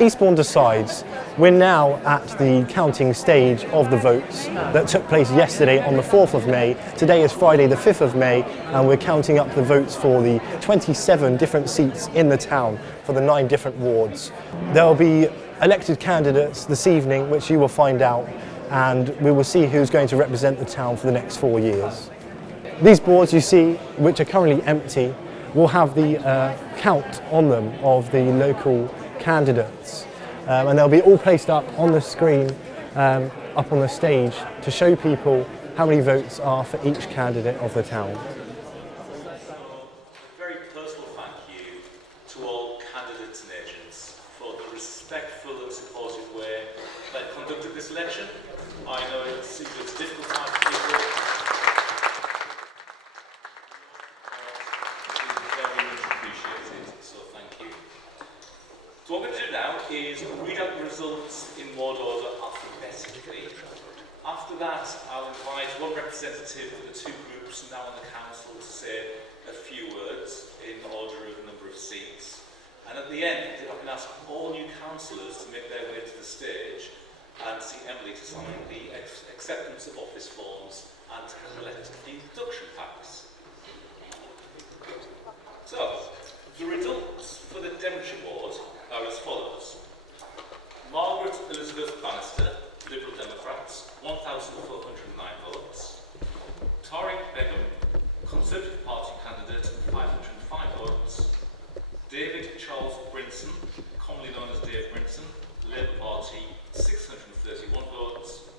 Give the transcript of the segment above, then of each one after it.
Eastbourne decides. We're now at the counting stage of the votes that took place yesterday on the 4th of May. Today is Friday the 5th of May, and we're counting up the votes for the 27 different seats in the town for the 9 different wards. There will be elected candidates this evening, which you will find out, and we will see who's going to represent the town for the next 4 years. These boards you see, which are currently empty, will have the count on them of the local candidates, and they'll be all placed up on the screen, up on the stage, to show people how many votes are for each candidate of the town. A very personal thank you to all candidates and agents for the respectful and supportive way they conducted this election. I know it's a difficult time for people. Very much appreciated, so thank you. So what we're going to do now is read out the results in ward order alphabetically. After that, I'll invite one representative for the 2 groups now on the council to say a few words in order of number of seats. And at the end, I can ask all new councillors to make their way to the stage and see Emily to sign the acceptance of office forms and to collect the induction packs. So, the results for the Devonshire ward are as follows. Margaret Elizabeth Bannister, Liberal Democrats, 1,409 votes. Tariq Begum, Conservative Party candidate, 505 votes. David Charles Brinson, commonly known as Dave Brinson, Labour Party, 631 votes.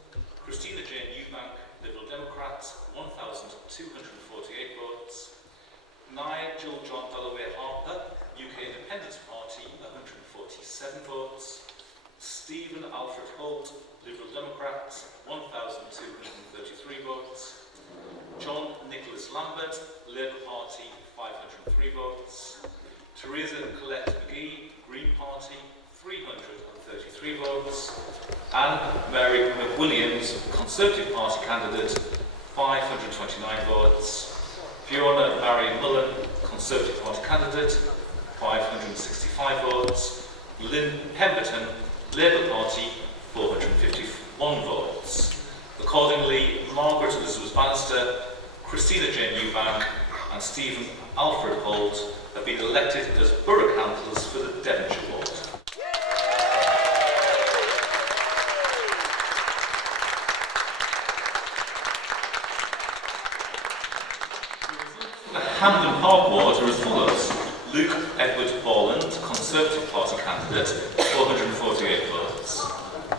Christina Jane Eubank, Liberal Democrats, 1,248 votes. Nigel John Dalloway Harper, UK Independence Party, 147 votes. Stephen Alfred Holt, Liberal Democrats, 1,233 votes. John Nicholas Lambert, Labour Party, 503 votes. Teresa Colette McGee, Green Party, 333 votes. Anne Mary McWilliams, Conservative Party candidate, 529 votes. Fiona Marion Mullen, Conservative Party candidate, 565 votes. Lynn Pemberton, Labour Party, 451 votes. Accordingly, Margaret Elizabeth Bannister, Christina Jane Eubank and Stephen Alfred Holt have been elected as Borough Councillors for the Devonshire ward. The Hamden Park ward are as follows. Luke Edward Borland, Conservative Party candidate, 448 votes.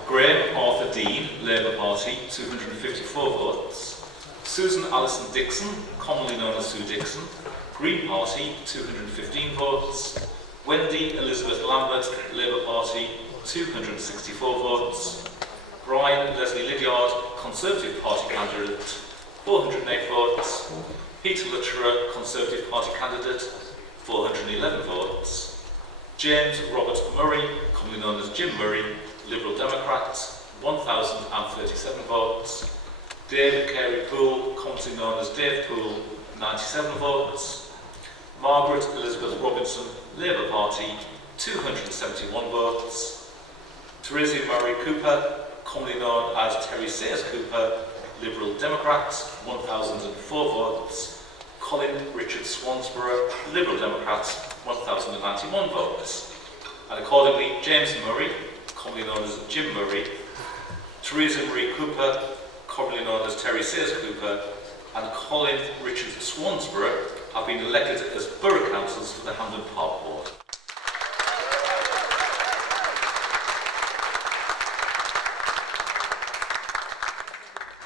Graham Arthur Dean, Labour Party, 254 votes. Susan Alison Dixon, commonly known as Sue Dixon, Green Party, 215 votes. Wendy Elizabeth Lambert, Labour Party, 264 votes. Brian Leslie Lydiard, Conservative Party candidate, 408 votes. Peter Lutterer, Conservative Party candidate, 411 votes. James Robert Murray, commonly known as Jim Murray, Liberal Democrats, 1,037 votes. David Carey Poole, commonly known as Dave Poole, 97 votes. Margaret Elizabeth Robinson, Labour Party, 271 votes. Teresa Murray Cooper, commonly known as Terry Sayers Cooper, Liberal Democrats, 1,004 votes. Colin Richard Swansborough, Liberal Democrats, 1,091 votes. And accordingly, James Murray, commonly known as Jim Murray, Teresa Marie Cooper, commonly known as Terry Sayers Cooper, and Colin Richard Swansborough have been elected as Borough Councillors for the Hamden Park ward.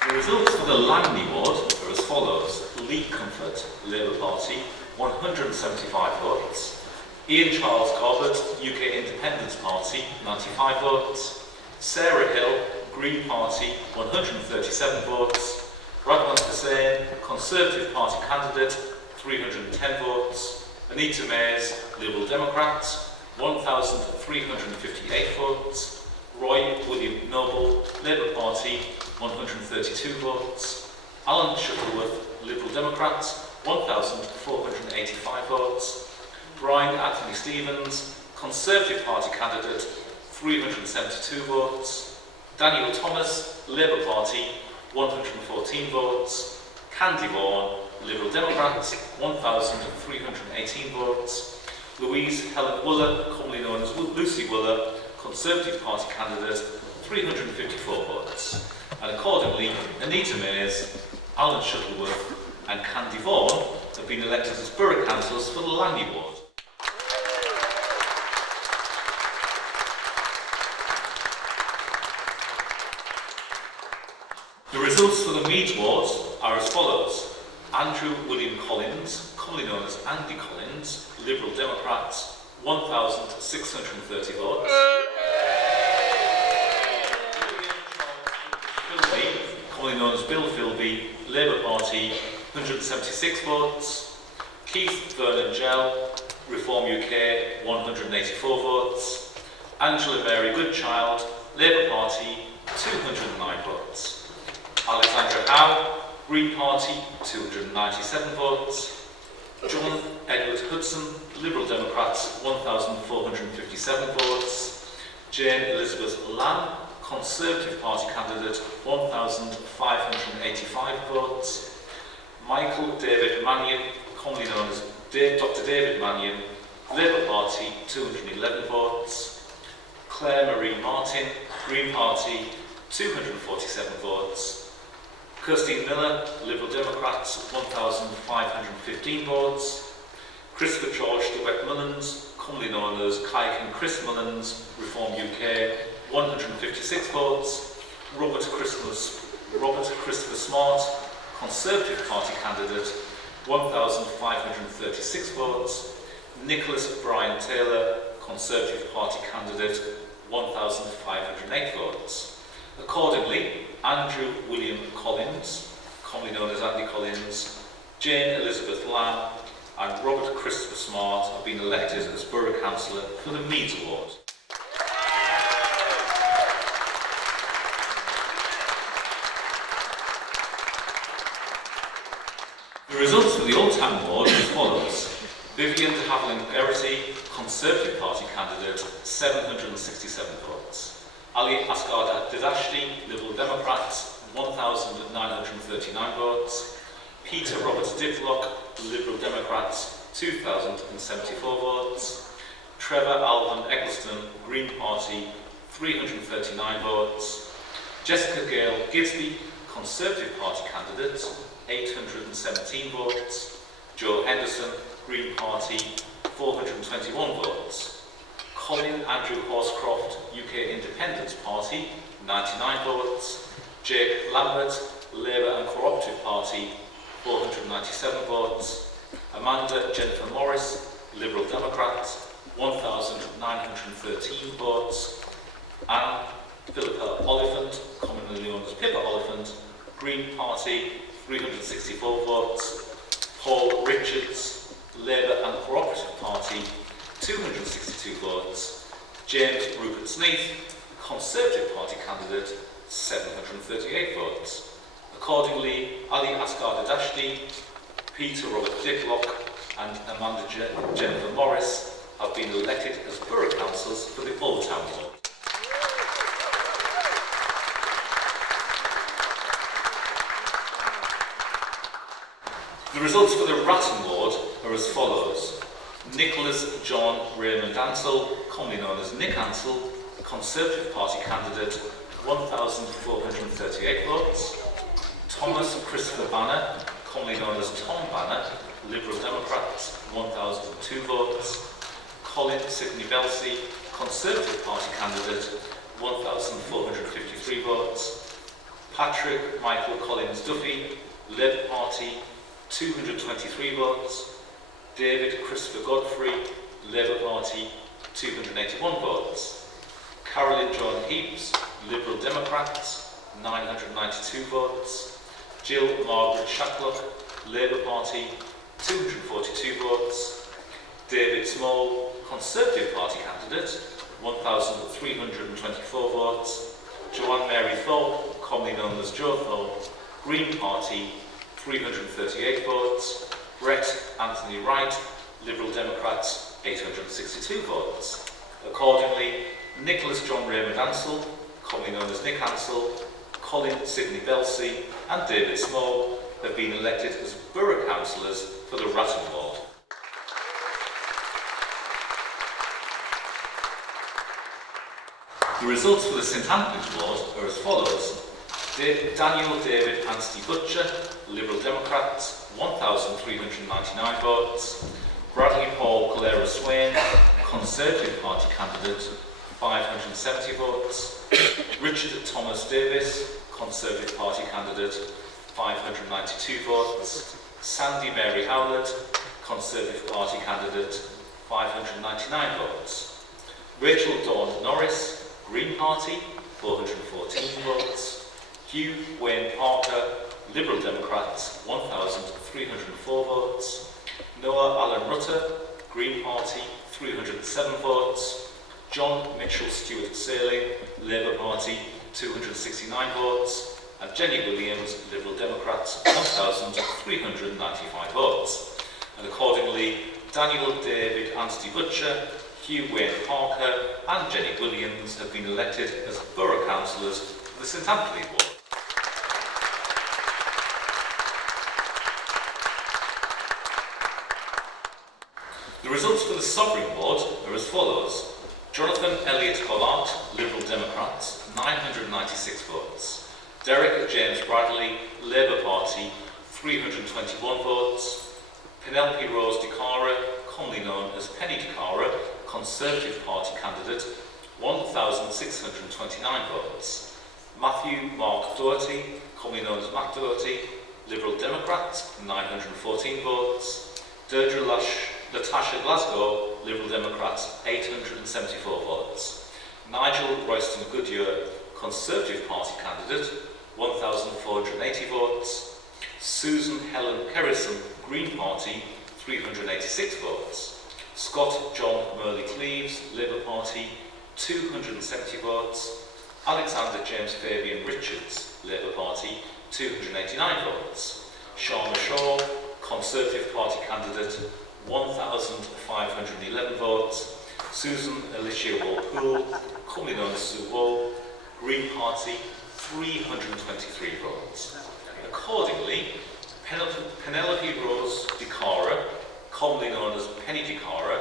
The results for the Langley ward are as follows. Lee Comfort, Labour Party, 175 votes. Ian Charles Corbett, UK Independence Party, 95 votes. Sarah Hill, Green Party, 137 votes. Radwan Hussain, Conservative Party candidate, 310 votes. Anita Mays, Liberal Democrats, 1,358 votes. Roy William Noble, Labour Party, 132 votes. Alan Shuttleworth, Liberal Democrats, 1,485 votes. Brian Anthony Stevens, Conservative Party candidate, 372 votes. Daniel Thomas, Labour Party, 114 votes. Candy Vaughan, Liberal Democrats, 1,318 votes. Louise Helen Wooler, commonly known as Lucy Wooler, Conservative Party candidate, 354 votes. And accordingly, Anita Mayes, Alan Shuttleworth and Candy Vaughan have been elected as Borough Councillors for the Langley Ward. The results for the Meads Ward are as follows. Andrew William Collins, commonly known as Andy Collins, Liberal Democrats, 1,630 votes. Philby, commonly known as Bill Philby, Labour Party, 176 votes. Keith Vernon Gell, Reform UK, 184 votes. Angela Mary Goodchild, Labour Party, 209 votes. Alexandra Howe, Green Party, 297 votes. John Edward Hudson, Liberal Democrats, 1,457 votes. Jane Elizabeth Lamb, Conservative Party candidate, 1,585 votes. Michael David Mannion, commonly known as Dr. David Mannion, Labour Party, 211 votes. Claire Marie Martin, Green Party, 247 votes. Kirsty Miller, Liberal Democrats, 1,515 votes. Christopher George DeWitt Mullins, commonly known as Kayak and Chris Mullins, Reform UK, 156 votes. Robert Christopher Smart, Conservative Party candidate, 1,536 votes. Nicholas Brian Taylor, Conservative Party candidate, 1,508 votes. Accordingly, Andrew William Collins, commonly known as Andy Collins, Jane Elizabeth Lamb and Robert Christopher Smart have been elected as Borough Councillor for the Meads Award. The results for the Old Town Ward are as follows. Vivian de Havilland-Geraghty, Conservative Party candidate, 767 votes. Ali Asghar Didashti, Liberal Democrats, 1,939 votes. Peter Robert Diplock, Liberal Democrats, 2,074 votes. Trevor Alvan Eggleston, Green Party, 339 votes. Jessica Gale Gisby, Conservative Party candidate, 817 votes. Joe Henderson, Green Party, 421 votes. Colin Andrew Horscroft, UK Independence Party, 99 votes. Jake Lambert, Labour and Cooperative Party, 497 votes. Amanda Jennifer Morris, Liberal Democrats, 1,913 votes. Anne Philippa Oliphant, commonly known as Pippa Oliphant, Green Party, 364 votes. Paul Richards, Labour and Cooperative Party, 262 votes. James Rupert Sneath, Conservative Party candidate, 738 votes. Accordingly, Ali Asghar Didashti, Peter Robert Diplock and Amanda Jennifer Morris have been elected as Borough Councillors for the Old Town Ward. The results for the Ratton Ward are as follows. Nicholas John Raymond Ansell, commonly known as Nick Ansell, Conservative Party candidate, 1,438 votes. Thomas Christopher Banner, commonly known as Tom Banner, Liberal Democrats, 1,002 votes. Colin Sidney Belsey, Conservative Party candidate, 1,453 votes. Patrick Michael Collins Duffy, Labour Party, 223 votes. David Christopher Godfrey, Labour Party, 281 votes. Carolyn John Heaps, Liberal Democrats, 992 votes. Jill Margaret Shacklock, Labour Party, 242 votes. David Small, Conservative Party candidate, 1,324 votes. Joanne Mary Thorpe, commonly known as Jo Thorpe, Green Party, 338 votes. Brett Anthony Wright, Liberal Democrats, 862 votes. Accordingly, Nicholas John Raymond Ansell, commonly known as Nick Ansell, Colin Sidney Belsey and David Small have been elected as Borough Councillors for the Ratton Ward. The results for the St Anthony's Ward are as follows. Daniel David Anstey Butcher, Liberal Democrats, 1,399 votes. Bradley Paul Calera Swain, Conservative Party candidate, 570 votes. Richard Thomas Davis, Conservative Party candidate, 592 votes. Sandy Mary Howlett, Conservative Party candidate, 599 votes. Rachel Dawn Norris, Green Party, 414 votes. Hugh Wayne Parker, Liberal Democrats, 1,304 votes. Noah Allen Rutter, Green Party, 307 votes. John Mitchell Stewart Sailing, Labour Party, 269 votes. And Jenny Williams, Liberal Democrats, 1,395 votes. And accordingly, Daniel David Anstey Butcher, Hugh Wayne Parker and Jenny Williams have been elected as Borough Councillors for the St Anthony Ward. The results for the Sovereign Ward are as follows. Jonathan Elliott Collard, Liberal Democrats, 996 votes. Derek James Bradley, Labour Party, 321 votes. Penelope Rose DeCara, commonly known as Penny DeCara, Conservative Party candidate, 1,629 votes. Matthew Mark Doherty, commonly known as Matt Doherty, Liberal Democrats, 914 votes. Deirdre Latasha Glasgow, Liberal Democrats, 874 votes. Nigel Royston Goodyear, Conservative Party candidate, 1,480 votes. Susan Helen Kerrison, Green Party, 386 votes. Scott John Murley Cleaves, Labour Party, 270 votes. Alexander James Fabian Richards, Labour Party, 289 votes. Sean Shaw, Conservative Party candidate, 1,511 votes. Susan Alicia Walpool, commonly known as Sue Wall, Green Party, 323 votes. Accordingly, Penelope Rose DeCara, commonly known as Penny DeCara,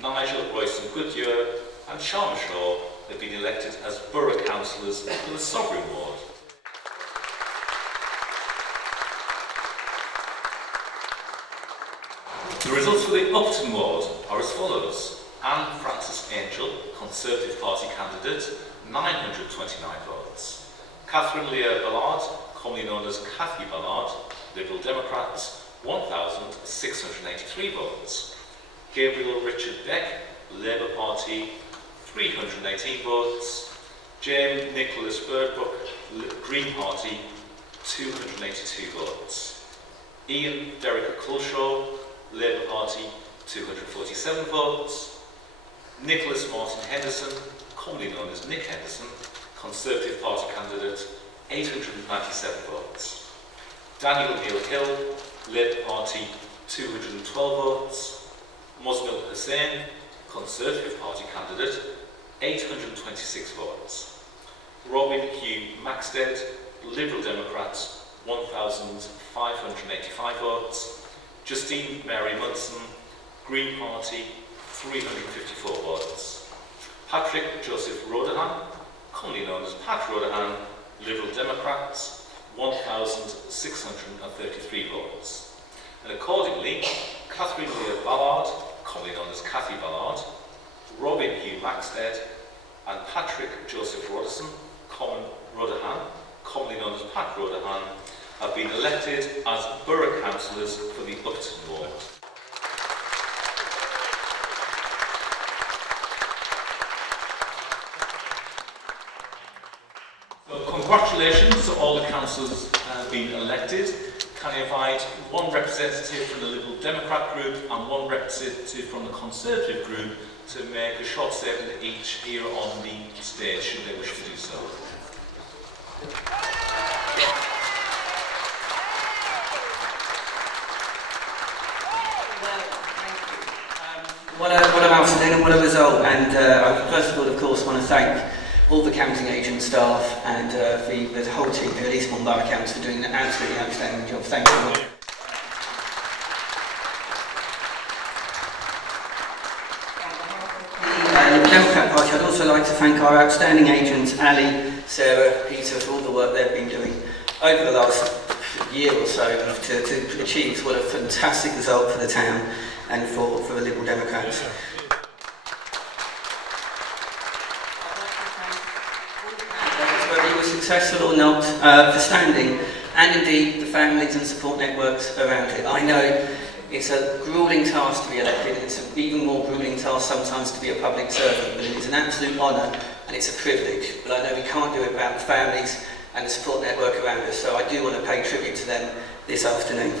Nigel Royston Goodyear and Sharma Shaw have been elected as Borough Councillors for the Sovereign Ward. The results for the Upton Ward are as follows. Anne Frances Angel, Conservative Party candidate, 929 votes. Catherine Leah Ballard, commonly known as Cathy Ballard, Liberal Democrats, 1,683 votes. Gabriel Richard Beck, Labour Party, 318 votes. James Nicholas Birdbrook, Green Party, 282 votes. Ian Derek Culshaw, Labour Party, 247 votes. Nicholas Martin Henderson, commonly known as Nick Henderson, Conservative Party candidate, 897 votes. Daniel Neil Hill, Labour Party, 212 votes. Mosnil Hussain, Conservative Party candidate, 826 votes. Robin Hugh Maxted, Liberal Democrats, 1,585 votes. Justine Mary Munson, Green Party, 354 votes. Patrick Joseph Rodahan, commonly known as Pat Rodahan, Liberal Democrats, 1,633 votes. And accordingly, Catherine Leah Ballard, commonly known as Cathy Ballard, Robin Hugh Maxted, and Patrick Joseph Rodahan, commonly known as Pat Rodahan, have been elected as Borough Councillors for the Upton Ward. So congratulations to all the councillors that have been elected. Can I invite one representative from the Liberal Democrat group and one representative from the Conservative group to make a short statement each here on the stage, should they wish to do so. What an afternoon and what a result. And I first of all, of course, want to thank all the counting agent staff and the whole team here at Eastbourne Borough Council for doing an absolutely outstanding job. Thank you all. The Democrat Party, I'd also like to thank our outstanding agents, Ali, Sarah, Peter, for all the work they've been doing over the last year or so to achieve what a fantastic result for the town and for the Liberal Democrats. Whether you were successful or not, for standing, and indeed the families and support networks around it. I know it's a gruelling task to be elected, it's an even more gruelling task sometimes to be a public servant, but it is an absolute honour and it's a privilege. But I know we can't do it without the families and the support network around us, so I do want to pay tribute to them this afternoon.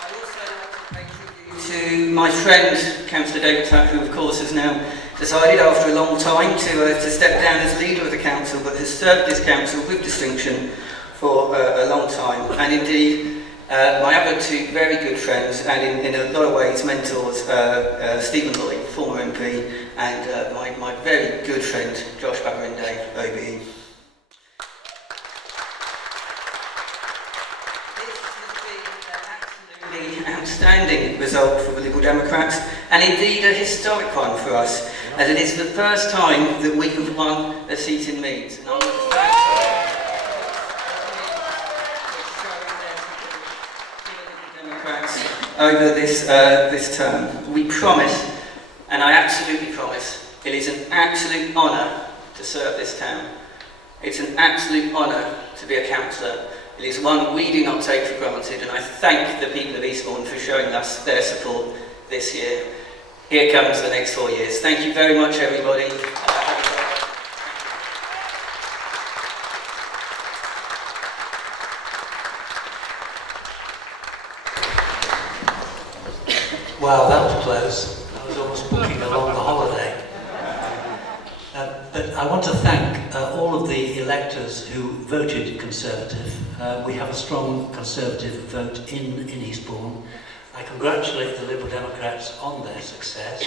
I'd also like to pay tribute to my friend, Councillor David Tuck, who of course has now decided after a long time to step down as leader of the council, but has served this council with distinction for a long time. And indeed, my other two very good friends, and in a lot of ways mentors, Stephen Holt, former MP, and my very good friend, Josh Babarinde, OBE. This has been an absolutely outstanding result for the Liberal Democrats, and indeed a historic one for us, as it is the first time that we have won a seat in Leeds. And I want to thank over this term. We promise, and I absolutely promise, it is an absolute honour to serve this town. It's an absolute honour to be a councillor. It is one we do not take for granted, and I thank the people of Eastbourne for showing us their support this year. Here comes the next 4 years. Thank you very much, everybody. Wow, that was close. I was almost booking a longer holiday. But I want to thank all of the electors who voted Conservative. We have a strong Conservative vote in Eastbourne. I congratulate the Liberal Democrats on their success.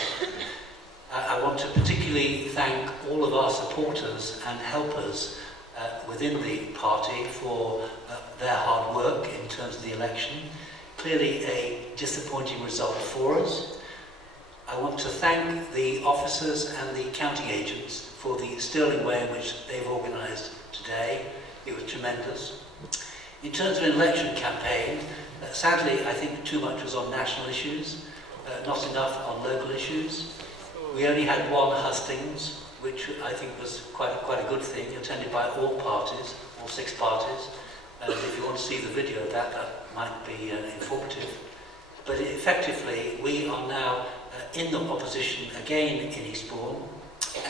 I want to particularly thank all of our supporters and helpers within the party for their hard work in terms of the election. Clearly a disappointing result for us. I want to thank the officers and the counting agents for the sterling way in which they've organised today. It was tremendous. In terms of an election campaign, sadly I think too much was on national issues, not enough on local issues. We only had one hustings, which I think was quite a good thing, attended by all parties, all 6 parties. And if you want to see the video of that, that might be informative. But effectively, we are now in the opposition again in Eastbourne,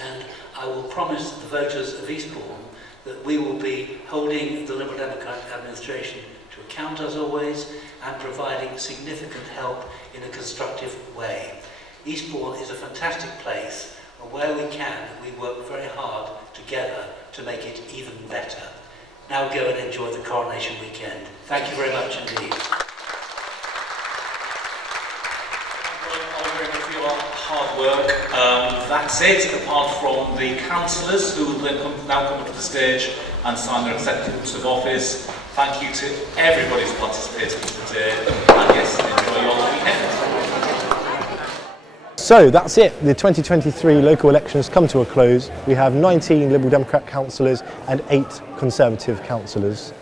and I will promise the voters of Eastbourne that we will be holding the Liberal Democrat administration to account as always, and providing significant help in a constructive way. Eastbourne is a fantastic place, and where we can, we work very hard together to make it even better. Now go and enjoy the coronation weekend. Thank you very much indeed. Very much for your hard work. That's it, apart from the councillors who will then now come up to the stage and sign their acceptance of office. Thank you to everybody who's participated today, and yes, enjoy your weekend. So that's it. The 2023 local elections come to a close. We have 19 Liberal Democrat councillors and 8 Conservative councillors.